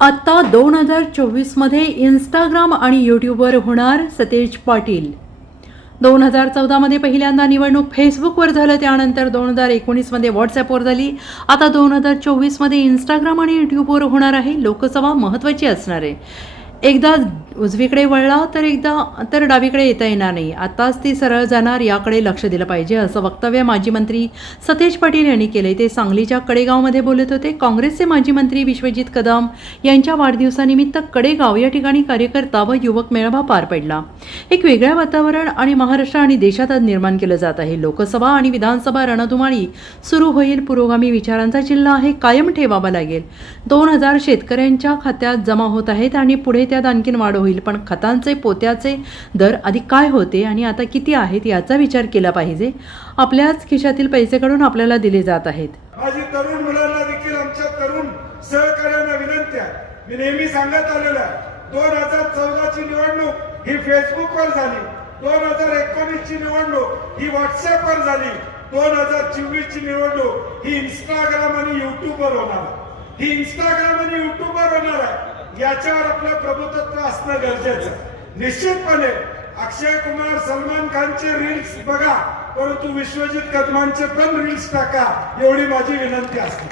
आत्ता दोन हजार चोवीसमध्ये इंस्टाग्राम आणि यूट्यूबवर होणार सतेज पाटील. दोन हजार चौदामध्ये पहिल्यांदा निवडणूक फेसबुकवर झालं त्यानंतर दोन हजार एकोणीसमध्ये व्हॉट्सॲपवर झाली. आता दोन हजार चोवीसमध्ये इंस्टाग्राम आणि यूट्यूबवर होणार आहे लोकसभा महत्त्वाची असणार आहे. एकदा उजवीकडे वळला तर एकदा तर डावीकडे येता येणार नाही. आताच ती सरळ जाणार याकडे लक्ष दिलं पाहिजे असं वक्तव्य माजी मंत्री सतेज पाटील यांनी केले ते सांगलीच्या कडेगावमध्ये बोलत होते. काँग्रेसचे माजी मंत्री विश्वजित कदम यांच्या वाढदिवसानिमित्त कडेगाव या ठिकाणी कार्यकर्ता व युवक मेळावा पार पडला. एक वेगळ्या वातावरण आणि महाराष्ट्र आणि देशात आज निर्माण केलं जात आहे. लोकसभा आणि विधानसभा रणधुमाळी सुरू होईल. पुरोगामी विचारांचा जिल्हा आहे. कायम ठेवावा लागेल. दोन हजार शेतकऱ्यांच्या खात्यात जमा होत आहेत आणि पुढे त्यात आणखीन वाढ होईल. होईल. पण खतांचे पोत्याचे दर आधी काय होते आणि आता किती आहेत याचा विचार केला पाहिजे. आपल्याच खिशातील पैसे काढून आपल्याला दिले जात आहेत. माझी तरुण मुलांना देखील आमच्या तरुण सहकार्यांना विनंती आहे. मी नेहमी सांगत आलेलो दोन हजार चौदा ची निवडणूक ही फेसबुकवर झाली. दोन हजार एकोणीस ची निवडणूक ही व्हॉट्सअपवर झाली. दोन हजार चोवीस ची निवडणूक ही इंस्टाग्राम आणि युट्यूबवर होणार ही इंस्टाग्राम आणि युट्यूब याच्यावर आपलं प्रभुत्व असणं गरजेचं. निश्चितपणे अक्षय कुमार सलमान खानचे रील्स बघा परंतु विश्वजित कदमांचे पण रील्स टाका एवढी माझी विनंती असते.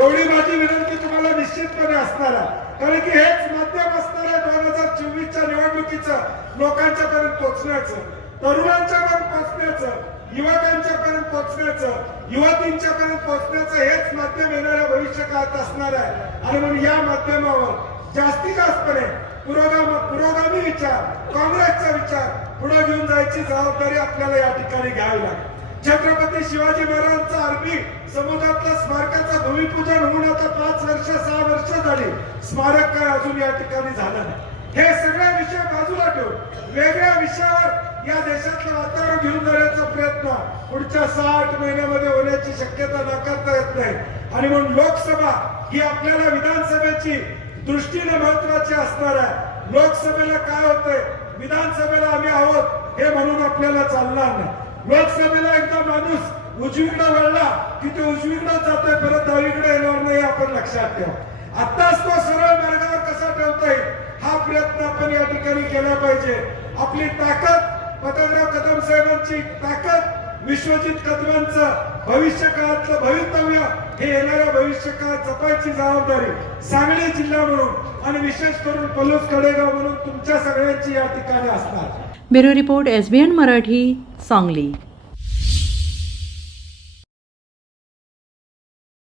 एवढी माझी विनंती तुम्हाला निश्चितपणे असणार आहे. कारण की हेच माध्यम असणार आहे दोन हजार चोवीसच्या निवडणुकीचं लोकांच्या पर्यंत पोहोचण्याचं तरुणांच्या पर्यंत पोहोचण्याचं युवकांच्या पर्यंत पोहोचण्याचं युवतींच्या पर्यंत पोहोचण्याचं हेच माध्यम येणाऱ्या भविष्य काळात असणार आहे. आणि म्हणून या माध्यमावर जास्तीत जास्तपणे पुरोगाम पुरोगामी विचार काँग्रेसचा विचार पुढे घेऊन जायची जबाबदारी आपल्याला या ठिकाणी घ्यावी लागेल. छत्रपती शिवाजी महाराजांचा अरबी समुद्रातल्या स्मारकाचं भूमिपूजन होऊन आता पाच वर्ष सहा वर्ष झाली. स्मारक काय अजून या ठिकाणी झालं नाही. हे सगळे विषय बाजूला ठेवून वेगळ्या विषयावर या देशातलं वातावरण घेऊन जाण्याचा प्रयत्न पुढच्या साठ महिन्यामध्ये होण्याची शक्यता नाकारता येत नाही. आणि म्हणून लोकसभा ही आपल्याला विधानसभेची दृष्टीने महत्वाची असणार आहे. लोकसभेला काय होतंय? विधानसभेला आम्ही आहोत हे म्हणून आपल्याला चालणार नाही. लोकसभेला एकदा माणूस उजवीकडे वळला की तो उजवीकडे जातोय परत डावीकडे येणार नाही आपण लक्षात ठेवा. आताच तो सरळ मार्गावर कसा ठेवता येईल? हा प्रयत्न आपण या ठिकाणी केला पाहिजे. आपली ताकद पतंगराव कदम साहेबांची ताकद विश्वजित कदमांचं भविष्य काळातलं भवितव्य हे येणाऱ्या भविष्य काळात जपायची जबाबदारी सांगली जिल्हा म्हणून आणि विशेष करून पलूस कडेगाव म्हणून तुमच्या सगळ्यांची या ठिकाणी असणार. Bureau report S B N Marathi Sangli.